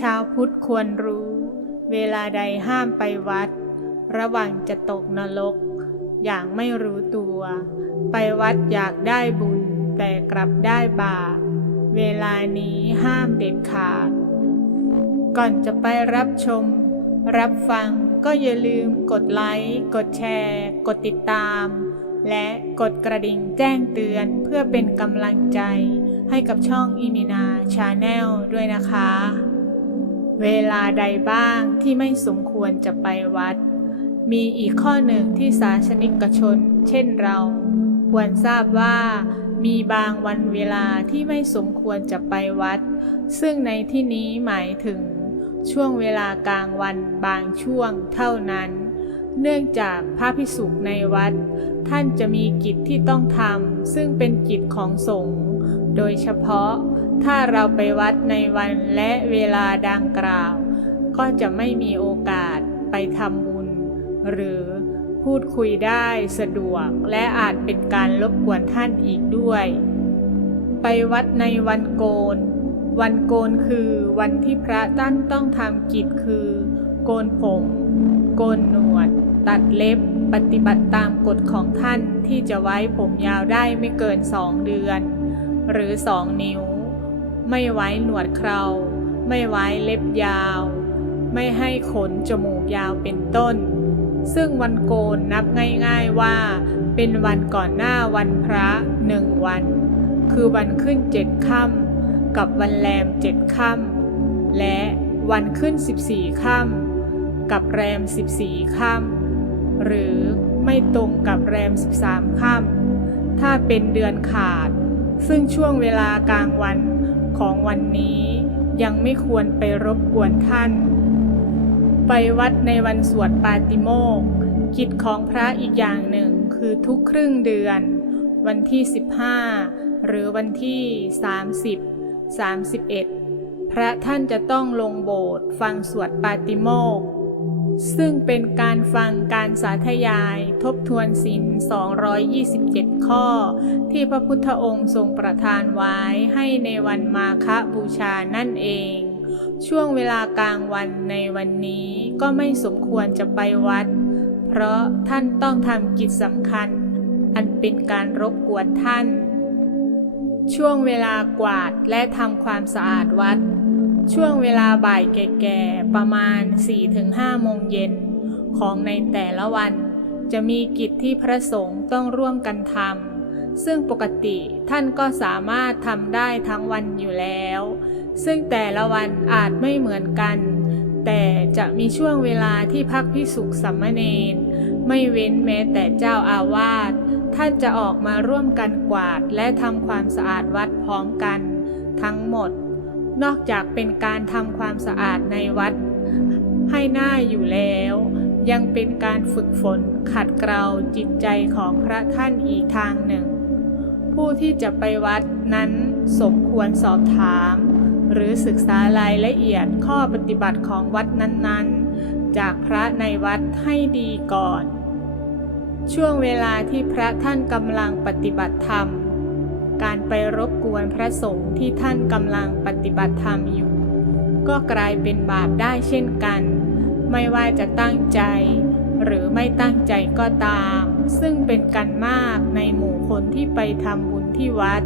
ชาวพุทธควรรู้ เวลาใดห้ามไปวัด ระหว่างจะตกนรก อย่างไม่รู้ตัว ไปวัดอยากได้บุญ แต่กลับได้บาปเวลานี้ห้ามเด็ดขาด ก่อนจะไปรับชม รับฟังก็อย่าลืมกดไลค์ กดแชร์ กดติดตาม และกดกระดิ่งแจ้งเตือนเพื่อเป็นกำลังใจให้กับช่องอีมินาชาแนลด้วยนะคะ เวลาใดบ้างที่ไม่สมควรจะไปวัด มีอีกข้อหนึ่งที่สาสนิกชน เช่นเรา ควรทราบว่า มีบางวันเวลาที่ไม่สมควรจะไปวัด ซึ่งในที่นี้หมายถึง ช่วงเวลากลางวันบางช่วงเท่านั้น เนื่องจากพระพิสุกในวัด ท่านจะมีกิจที่ต้องทำซึ่งเป็นกิจของสงฆ์โดยเฉพาะ ถ้าเราไปวัดในวันและเวลาดังกล่าว ก็จะไม่มีโอกาสไปทำบุญ หรือพูดคุยได้สะดวกและอาจเป็นการรบกวนท่านอีกด้วย ไปวัดในวันโกน วันโกนคือวันที่พระท่านต้องทำกิจคือ โกนผม โกนหนวด ตัดเล็บ ปฏิบัติตามกฎของท่านที่จะไว้ผมยาวได้ไม่เกินสองเดือน หรือสองนิ้ว ไม่ไว้หนวดเครา ไม่ไว้เล็บยาว ไม่ให้ขนจมูกยาวเป็นต้น ซึ่งวันโกนนับง่ายๆว่า เป็นวันก่อนหน้าวันพระหนึ่งวัน คือวันขึ้นเจ็ดค่ำกับวันแรมเจ็ดค่ำและวันขึ้นสิบสี่ค่ำกับแรมสิบสี่ค่ำหรือไม่ตรงกับแรมสิบสามค่ำถ้าเป็นเดือนขาด ซึ่งช่วงเวลากลางวัน ของวันนี้ยังไม่ควรไปรบกวนท่าน ไปวัดในวันสวดปาติโมกข์กิจของพระอีกอย่างหนึ่งคือทุกครึ่งเดือน วันที่ 15 หรือวันที่ 30 31 พระท่านจะต้องลงโบสถ์ฟังสวดปาติโมกข์ ซึ่งเป็นการฟังการสาธยายทบทวนศีล 227 ข้อ ที่พระพุทธองค์ทรงประทานไว้ให้ในวันมาฆบูชานั่นเอง ช่วงเวลากลางวันในวันนี้ก็ไม่สมควรจะไปวัด เพราะท่านต้องทำกิจสำคัญ อันเป็นการรบกวนท่าน ช่วงเวลากวาดและทำความสะอาดวัด ช่วงเวลาบ่ายแก่ๆ ประมาณ 4-5 โมงเย็น ของในแต่ละวัน จะมีกิจที่พระสงฆ์ต้องร่วมกันทำซึ่งปกติท่านก็สามารถทำได้ทั้งวันอยู่แล้ว ซึ่งแต่ละวันอาจไม่เหมือนกัน แต่จะมีช่วงเวลาที่พักพิสุขสัมมเนนไม่เว้นแม้แต่เจ้าอาวาสท่านจะออกมาร่วมกันกวาดและทำความสะอาดวัดพร้อมกัน ทั้งหมด นอกจากเป็นการทำความสะอาดในวัด ให้หน้าอยู่แล้ว ยังเป็นการฝึกฝนขัดเกลาจิตใจของพระท่านอีกทางหนึ่ง ผู้ที่จะไปวัดนั้นสมควรสอบถาม หรือศึกษารายละเอียดข้อปฏิบัติของวัดนั้นๆ จากพระในวัดให้ดีก่อน ช่วงเวลาที่พระท่านกำลังปฏิบัติธรรม การไปรบกวนพระสงฆ์ที่ท่านกำลังปฏิบัติธรรมอยู่ ก็กลายเป็นบาปได้เช่นกัน ไม่ว่าจะตั้งใจ หรือไม่ตั้งใจก็ตาม ซึ่งเป็นกันมากในหมู่คนที่ไปทำบุญที่วัด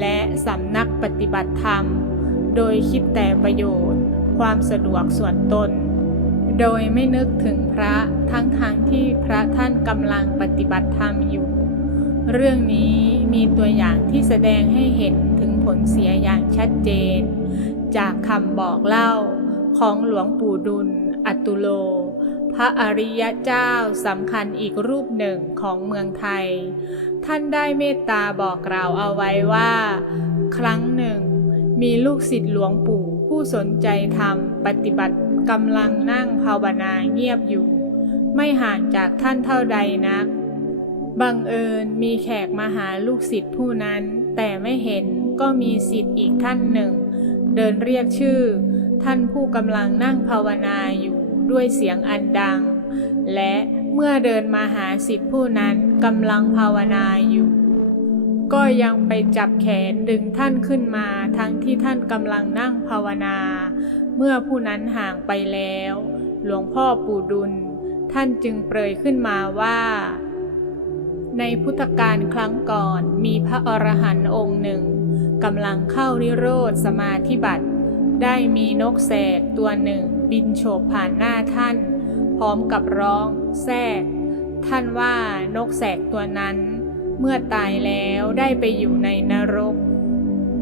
และสำนักปฏิบัติธรรม โดยคิดแต่ประโยชน์ ความสะดวกส่วนตน โดยไม่นึกถึงพระทั้งๆทที่พระท่านกำลังปฏิบัติธรรมอยู่ เรื่องนี้มีตัวอย่างที่แสดงให้เห็นถึงผลเสียอย่างชัดเจน จากคำบอกเล่าของหลวงปู่ดุล อัตุโล พระอริยเจ้าสำคัญอีกรูปหนึ่งของเมืองไทย ท่านได้เมตตาบอกกล่าวเอาไว้ว่า ครั้งหนึ่ง มีลูกศิษย์หลวงปู่ผู้สนใจธรรมปฏิบัติกำลังนั่งภาวนาเงียบอยู่ ไม่ห่างจากท่านเท่าใดนัก บังเอิญมีแขกมาหาลูกศิษย์ผู้นั้น แต่ไม่เห็นก็มีศิษย์อีกท่านหนึ่ง เดินเรียกชื่อ ท่านผู้กำลังนั่งภาวนาอยู่ด้วยเสียงอันดัง และเมื่อเดินมาหาศิษย์ผู้นั้นกำลังภาวนาอยู่ ก็ยังไปจับแขนดึงท่านขึ้นมาทั้งที่ท่านกำลังนั่งภาวนา เมื่อผู้นั้นห่างไปแล้ว หลวงพ่อปู่ดุล ท่านจึงเปรยขึ้นมาว่า ในพุทธกาลครั้งก่อนมีพระอรหันต์องค์หนึ่งกำลังเข้านิโรธสมาธิบัติ ได้มีนกแสกตัวหนึ่งบินโฉบผ่านหน้าท่าน พร้อมกับร้องแทรกท่านว่านกแสกตัวนั้น เมื่อตายแล้วได้ไปอยู่ในนรก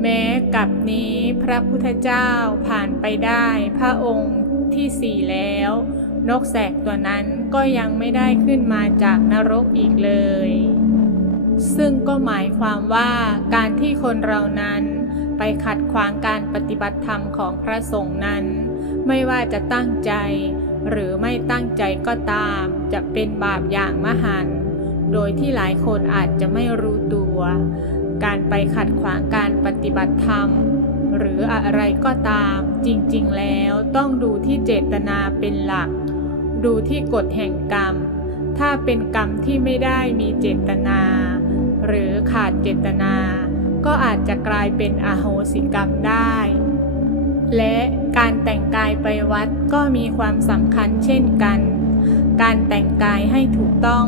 แม้กับนี้พระพุทธเจ้าผ่านไปได้พระองค์ที่สี่แล้ว นกแสกตัวนั้นก็ยังไม่ได้ขึ้นมาจากนรกอีกเลย ซึ่งก็หมายความว่าการที่คนเรานั้นไปขัดขวางการปฏิบัติธรรมของพระสงฆ์นั้น ไม่ว่าจะตั้งใจ หรือไม่ตั้งใจก็ตาม จะเป็นบาปอย่างมหันต์โดยที่หลายคนอาจจะไม่รู้ตัว การไปขัดขวางการปฏิบัติธรรม หรืออะไรก็ตามจริงๆแล้วต้องดูที่เจตนาเป็นหลัก ดูที่กฎแห่งกรรม ถ้าเป็นกรรมที่ไม่ได้มีเจตนา หรือขาดเจตนา ก็อาจจะกลายเป็นอโหสิกรรมได้ และการแต่งกายไปวัดก็มีความสำคัญเช่นกัน การแต่งกายให้ถูกต้อง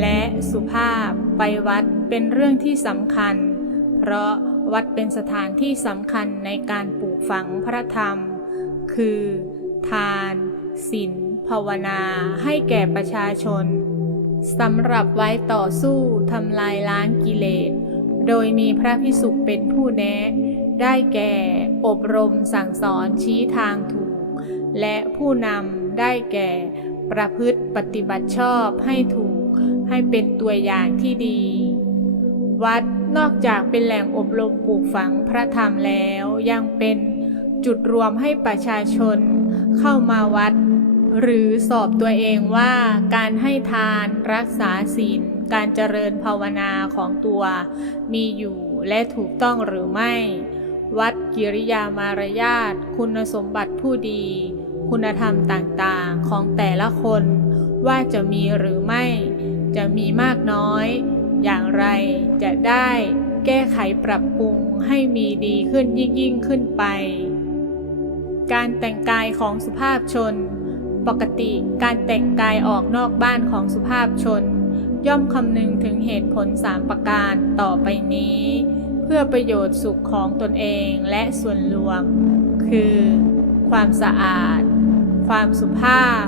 และสุภาพไปวัดเป็นเรื่องที่สำคัญ เพราะวัดเป็นสถานที่สำคัญในการปลูกฝังพระธรรม คือ ทานศีล ภาวนาให้แก่ประชาชนสำหรับไว้ต่อสู้ทำลายล้างกิเลส โดยมีพระพิสุเป็นผู้แนะ ได้แก่อบรมสั่งสอนชี้ทางถูก และผู้นำได้แก่ประพฤติปฏิบัติชอบให้ถูก ให้เป็นตัวอย่างที่ดี วัดนอกจากเป็นแหล่งอบรมปลูกฝังพระธรรมแล้วยังเป็นจุดรวมให้ประชาชนเข้ามาวัด หรือสอบตัวเองว่าการให้ทานรักษาศีลการเจริญภาวนาของตัว มีอยู่และถูกต้องหรือไม่ วัดกิริยามารยาทคุณสมบัติผู้ดี คุณธรรมต่างๆของแต่ละคน ว่าจะมีหรือไม่ จะมีมากน้อย อย่างไรจะได้แก้ไขปรับปรุงให้มีดีขึ้นยิ่งยิ่งขึ้นไป การแต่งกายของสุภาพชน ปกติการแต่งกายออกนอกบ้านของสุภาพชน ย่อมคำนึงถึงเหตุผลสามประการต่อไปนี้ เพื่อประโยชน์สุขของตนเองและส่วนรวม คือ ความสะอาด ความสุภาพ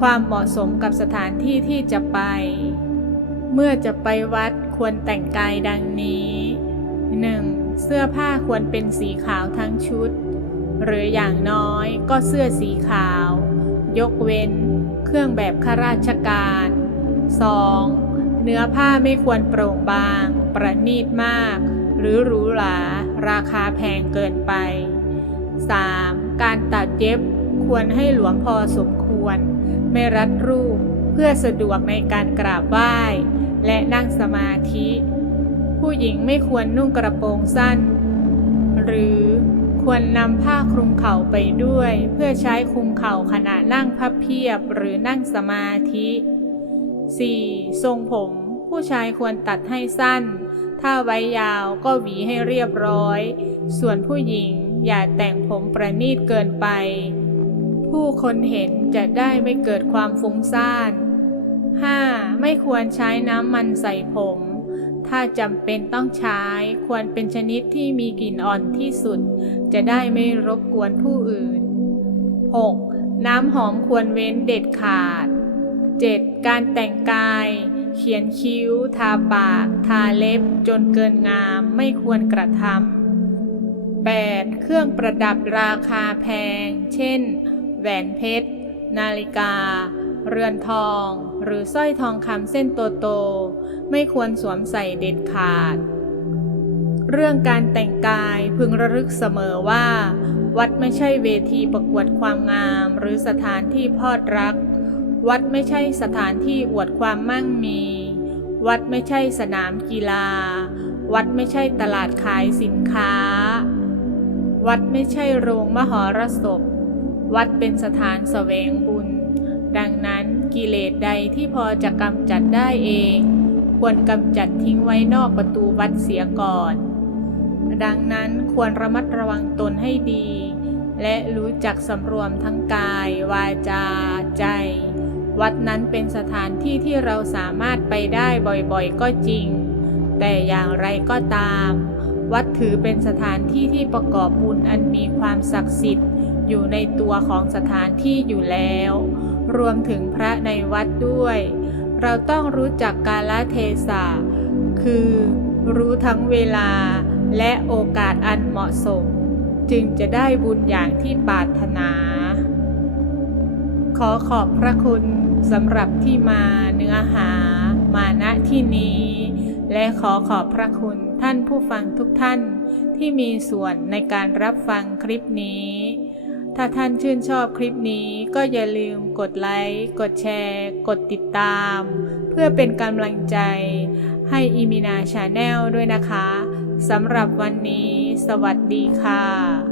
ความเหมาะสมกับสถานที่ที่จะไป เมื่อจะไปวัดควรแต่งกายดังนี้ 1. เสื้อผ้าควรเป็นสีขาวทั้งชุด หรืออย่างน้อยก็เสื้อสีขาว ยกเว้น เครื่องแบบข้าราชการ 2. เนื้อผ้าไม่ควรโปร่งบาง ประณีตมาก หรือหรูหรา ราคาแพงเกินไป 3. การตัดเย็บควรให้หลวมพอสมควร ไม่รัดรูปเพื่อสะดวกในการกราบไหว้ และนั่งสมาธิ ผู้หญิงไม่ควรนุ่งกระโปรงสั้น หรือ ควรนำผ้าคลุมเข่าไปด้วย เพื่อใช้คลุมเข่าขณะนั่งพับเพียบหรือนั่งสมาธิ 4. ทรงผม ผู้ชายควรตัดให้สั้น ถ้าไว้ยาวก็หวีให้เรียบร้อย ส่วนผู้หญิงอย่าแต่งผมประณีตเกินไป ผู้คนเห็นจะได้ไม่เกิดความฟุ้งซ่าน 5. ไม่ควรใช้น้ำมันใส่ผม ถ้าจำเป็นต้องใช้ควรเป็นชนิดที่มีกลิ่นอ่อนที่สุด จะได้ไม่รบกวนผู้อื่น 6. น้ำหอมควรเว้นเด็ดขาด 7. การแต่งกาย เขียนคิ้ว ทาปาก ทาเล็บ จนเกินงามไม่ควรกระทำ 8. เครื่องประดับราคาแพง เช่น แหวนเพชร นาฬิกา เรือนทอง หรือสร้อยทองคำเส้นโตๆ ไม่ควรสวมใส่เด็ดขาด เรื่องการแต่งกายพึงระลึกเสมอว่า วัดไม่ใช่เวทีประกวดความงาม หรือสถานที่พอดรัก วัดไม่ใช่สถานที่อวดความมั่งมี วัดไม่ใช่สนามกีฬา วัดไม่ใช่ตลาดขายสินค้า วัดไม่ใช่โรงมหรสพ วัดเป็นสถานแสวงบุญดังนั้นกิเลสใดที่พอจะกำจัดได้เอง ควรกำจัดทิ้งไว้นอกประตูวัดเสียก่อน ดังนั้นควรระมัดระวังตนให้ดี และรู้จักสำรวมทั้งกาย วาจา ใจ วัดนั้นเป็นสถานที่ที่เราสามารถไปได้บ่อยๆก็จริง แต่อย่างไรก็ตาม วัดถือเป็นสถานที่ที่ประกอบบุญอันมีความศักดิ์สิทธิ์อยู่ในตัวของสถานที่อยู่แล้ว รวมถึงพระในวัดด้วย เราต้องรู้จักกาลเทศะ คือรู้ทั้งเวลาและโอกาสอันเหมาะสม จึงจะได้บุญอย่างที่ปรารถนา ขอขอบพระคุณสำหรับที่มาเนื้อหามาณที่นี้ และขอขอบพระคุณท่านผู้ฟังทุกท่านที่มีส่วนในการรับฟังคลิปนี้ ถ้าท่านชื่นชอบคลิปนี้ก็อย่าลืมกดไลค์ กดแชร์ กดติดตาม เพื่อเป็นกำลังใจให้อีมินาชาแนลด้วยนะคะ สำหรับวันนี้ สวัสดีค่ะ